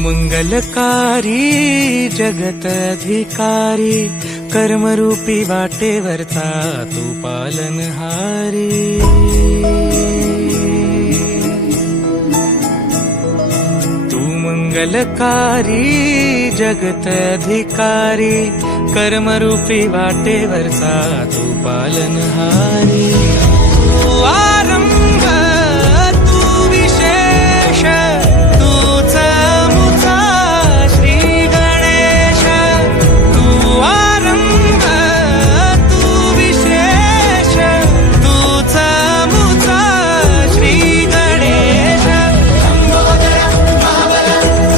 मंगलकारी जगत अधिकारी, कर्मरूपी वाटेवरचा तू पालनहारी। तू मंगलकारी जगत अधिकारी, कर्मरूपी वाटेवरचा तू पालनहारी।